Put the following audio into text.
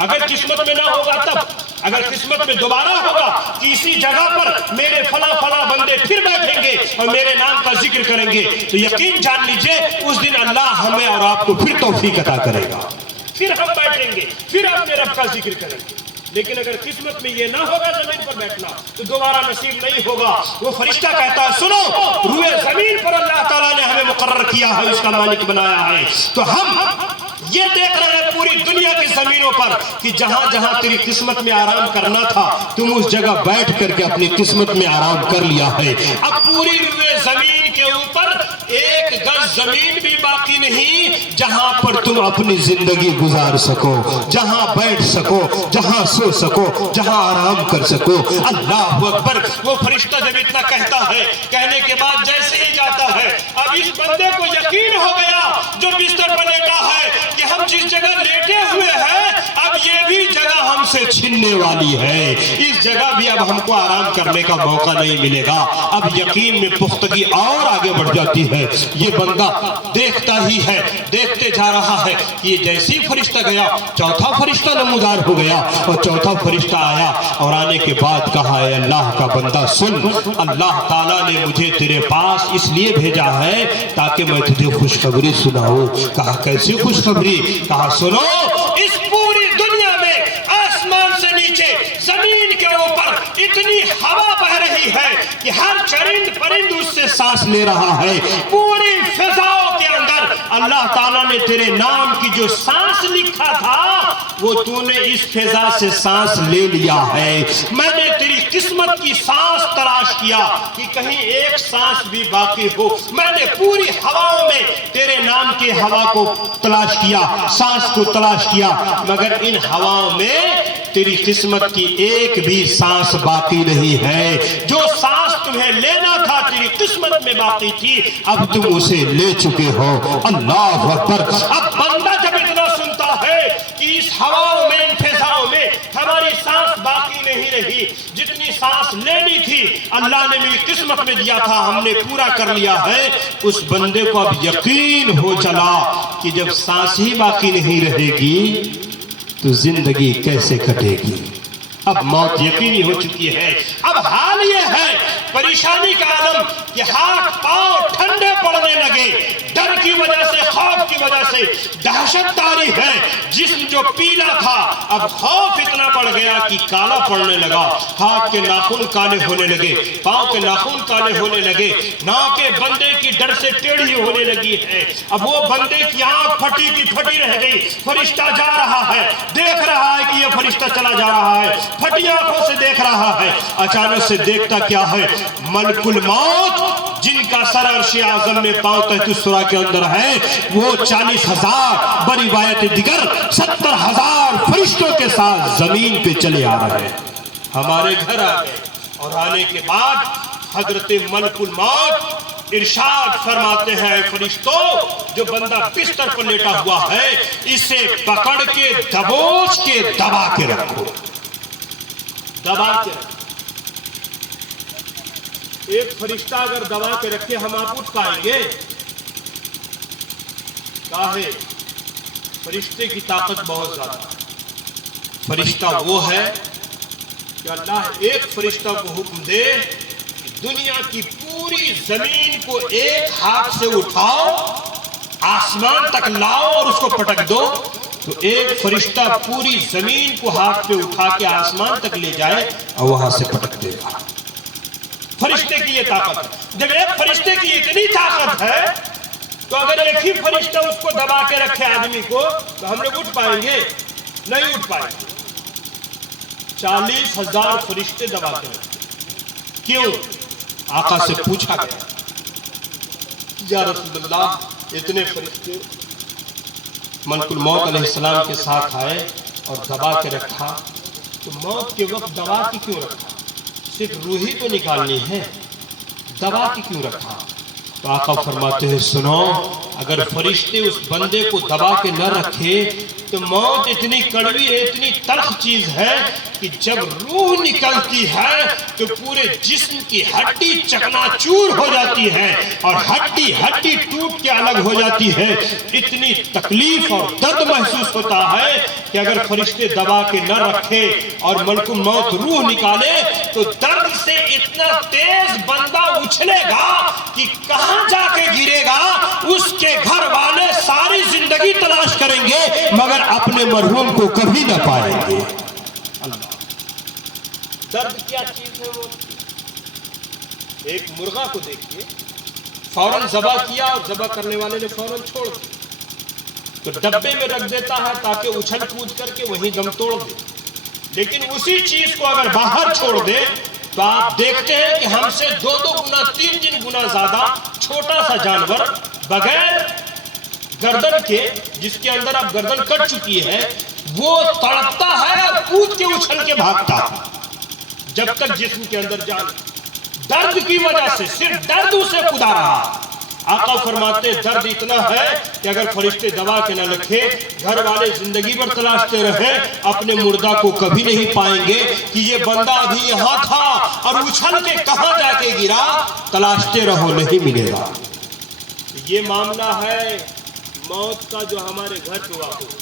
اگر قسمت میں نہ ہوگا تب، اگر قسمت میں دوبارہ ہوگا کہ اسی جگہ پر میرے فلاں فلاں بندے پھر بیٹھیں گے اور میرے نام کا ذکر کریں گے، تو یقین جان لیجئے اس دن اللہ ہمیں اور آپ کو پھر توفیق عطا کرے گا، پھر ہم بیٹھیں گے، پھر اپنے رب کا ذکر کریں گے۔ لیکن اگر قسمت میں یہ نہ ہوگا زمین پر بیٹھنا تو دوبارہ نصیب نہیں ہوگا۔ وہ فرشتہ کہتا ہے سنو، روئے زمین پر اللہ تعالیٰ نے ہمیں مقرر کیا ہے، اس کا مالک بنایا ہے، تو ہم یہ دیکھ رہے ہیں پوری دنیا کی زمینوں پر کہ جہاں جہاں تیری قسمت میں آرام کرنا تھا تم اس جگہ بیٹھ کر کے اپنی قسمت میں آرام کر لیا ہے۔ اب پوری روئے زمین کے اوپر ایک گز زمین بھی باقی نہیں جہاں پر تم اپنی زندگی گزار سکو، جہاں بیٹھ سکو، جہاں سو سکو، جہاں آرام کر سکو۔ اللہ اکبر۔ وہ فرشتہ جب اتنا کہتا ہے، کہنے کے بعد جیسے ہی جاتا ہے، اب اس بندے کو یقین ہو گیا جو بستر پر لیٹا ہے کہ ہم جس جگہ لیٹے ہوئے ہیں اب یہ بھی جگہ ہم سے چھننے والی ہے، اس جگہ بھی اب ہم کو آرام کرنے کا موقع نہیں ملے گا۔ اب یقین میں پختگی اور آگے بڑھ جاتی ہے۔ یہ بندہ دیکھتا ہی ہے، دیکھتے جا رہا ہے کہ یہ جیسی فرشتہ گیا چوتھا فرشتہ نمودار ہو گیا، اور چوتھا فرشتہ آیا اور آنے کے بعد کہا اے اللہ کا بندہ سن، اللہ تعالیٰ نے مجھے تیرے پاس اس لیے بھیجا ہے تاکہ میں تجھے خوشخبری سناؤں۔ کہا کیسی خوشخبری؟ کہا سنو، اس پوری دنیا میں آسمان سے نیچے زمین کے اوپر اتنی ہوا بہ رہی ہے کہ ہر چرند پرند اس سے سانس لے رہا ہے۔ پوری فضاؤں کے اندر اللہ تعالیٰ نے تیرے نام کی جو سانس لکھا تھا وہ تو نے اس فضا سے سانس لے لیا ہے۔ میں نے تیری قسمت کی سانس تلاش کیا کہ کہیں ایک سانس بھی باقی ہو۔ میں نے پوری ہواؤں میں تیرے نام کی ہوا کو تلاش کیا، سانس کو تلاش کیا، مگر ان ہواؤں میں تیری قسمت کی ایک بھی سانس باقی نہیں ہے۔ جو سانس تمہیں لینا تھا تیری قسمت میں باقی تھی، اب تم اسے لے چکے ہو۔ اللہ اکبر۔ اب بندہ جب اتنا سنتا ہے کہ اس ہواؤں میں، ان فضاؤں میں ہماری سانس باقی نہیں رہی، جتنی سانس لینی تھی اللہ نے میری قسمت میں دیا تھا ہم نے پورا کر لیا ہے، اس بندے کو اب یقین ہو چلا کہ جب سانس ہی باقی نہیں رہے گی تو زندگی کیسے کٹے گی۔ اب موت یقینی ہو چکی ہے۔ اب حال یہ ہے پریشانی کا عالم کہ ہاتھ پاؤں ٹھنڈے پڑنے لگے، ڈر کی وجہ سے، خوف کی وجہ سے دہشت تاری ہے۔ جسم جو پیلا تھا اب خوف اتنا بڑھ گیا کہ کالا پڑنے لگا، ہاتھ کے ناخن کالے ہونے لگے، پاؤں کے ناخن کالے ہونے لگے، ناکیں بندے کی ڈر سے ٹیڑھی ہونے لگی ہے۔ اب وہ بندے کی آنکھ پھٹی کی پھٹی رہ گئی، فرشتہ جا رہا ہے، دیکھ رہا ہے کہ یہ فرشتہ چلا جا رہا ہے، پھٹی آنکھوں سے دیکھ رہا ہے۔ اچانک سے دیکھتا کیا ہے؟ ملک الموت جن کا سر عرش اعظم میں پاؤں تحت الثرى کے اندر ہے، وہ 40,000 بروایت دیگر 70,000 فرشتوں کے ساتھ زمین پہ چلے آ رہے ہیں، ہمارے گھر آ گئے۔ اور آنے کے بعد حضرت ملک الموت ارشاد فرماتے ہیں اے فرشتوں، جو بندہ بستر پر لیٹا ہوا ہے اسے پکڑ کے دبوچ کے دبا کے رکھو، دبا کے رکھو۔ ایک فرشتہ اگر دبا کے رکھے ہم آپ اٹھ پائیں گے؟ کاہے؟ فرشتے کی طاقت بہت زیادہ۔ فرشتہ وہ ہے کہ اللہ ایک فرشتہ کو حکم دے کہ دنیا کی پوری زمین کو ایک ہاتھ سے اٹھاؤ، آسمان تک لاؤ اور اس کو پٹک دو، تو ایک فرشتہ پوری زمین کو ہاتھ پہ اٹھا کے آسمان تک لے جائے اور وہاں سے پٹک دے گا۔ فرشتے کی یہ طاقت ہے۔ جب ایک فرشتے کی اتنی طاقت ہے تو اگر ایک ہی فرشتہ اس کو دبا کے رکھے آدمی کو تو ہم لوگ اٹھ پائیں گے؟ نہیں اٹھ پائیں گے۔ 40,000 فرشتے دبا کے رکھے۔ کیوں؟ آقا سے پوچھا گیا یا رسول اللہ اتنے فرشتے ملک الموت علیہ السلام کے ساتھ آئے اور دبا کے رکھا، تو موت کے وقت دبا کے کیوں رکھا؟ صرف روح ہی تو نکالنی ہے، دبا کے کیوں رکھا؟ تو آقا فرماتے ہیں سنو، اگر فرشتے اس بندے کو دبا کے نہ رکھے تو موت اتنی کڑوی ہے، اتنی تلخ چیز ہے کہ جب روح نکلتی ہے تو پورے جسم کی ہڈی چکنا چور ہو جاتی ہے اور ہڈی ہڈی ٹوٹ کے الگ ہو جاتی ہے۔ اتنی تکلیف اور درد محسوس ہوتا ہے کہ اگر فرشتے دبا کے نہ رکھے اور ملک الموت روح نکالے تو درد سے اتنا تیز بندہ اچھلے گا کہ کہاں جا کے گرے گا۔ اس کے گھر والے ساری زندگی تلاش کریں گے مگر اپنے مرحوم کو کبھی نہ پائیں گے۔ اللہ، درد کیا چیز ہے وہ؟ ایک مرغا کو دیکھیے، فوراً ذبح کیا اور ذبح کرنے والے نے فوراً چھوڑ دیا، تو ڈبے میں رکھ دیتا ہے تاکہ اچھل کود کر کے وہیں دم توڑ دے۔ لیکن اسی چیز کو اگر باہر چھوڑ دے تو آپ دیکھتے ہیں کہ ہم سے 2 گنا 3 گنا زیادہ چھوٹا سا جانور بغیر گردن کے، جس کے اندر اب گردن کٹ چکی ہے، وہ تڑپتا ہے اور کود کے اچھل کے بھاگتا ہے جب تک جسم کے اندر جان۔ درد کی وجہ سے صرف درد اسے کدا رہا۔ آقا فرماتے درد اتنا ہے کہ اگر فرشتے دبا کے نہ رکھے، گھر والے زندگی بھر تلاشتے رہے، اپنے مردہ کو کبھی نہیں پائیں گے کہ یہ بندہ ابھی یہاں تھا اور اچھل کے کہاں جا کے گرا۔ تلاشتے رہو، نہیں ملے گا۔ یہ معاملہ ہے موت کا جو ہمارے گھر پہ واقع ہو۔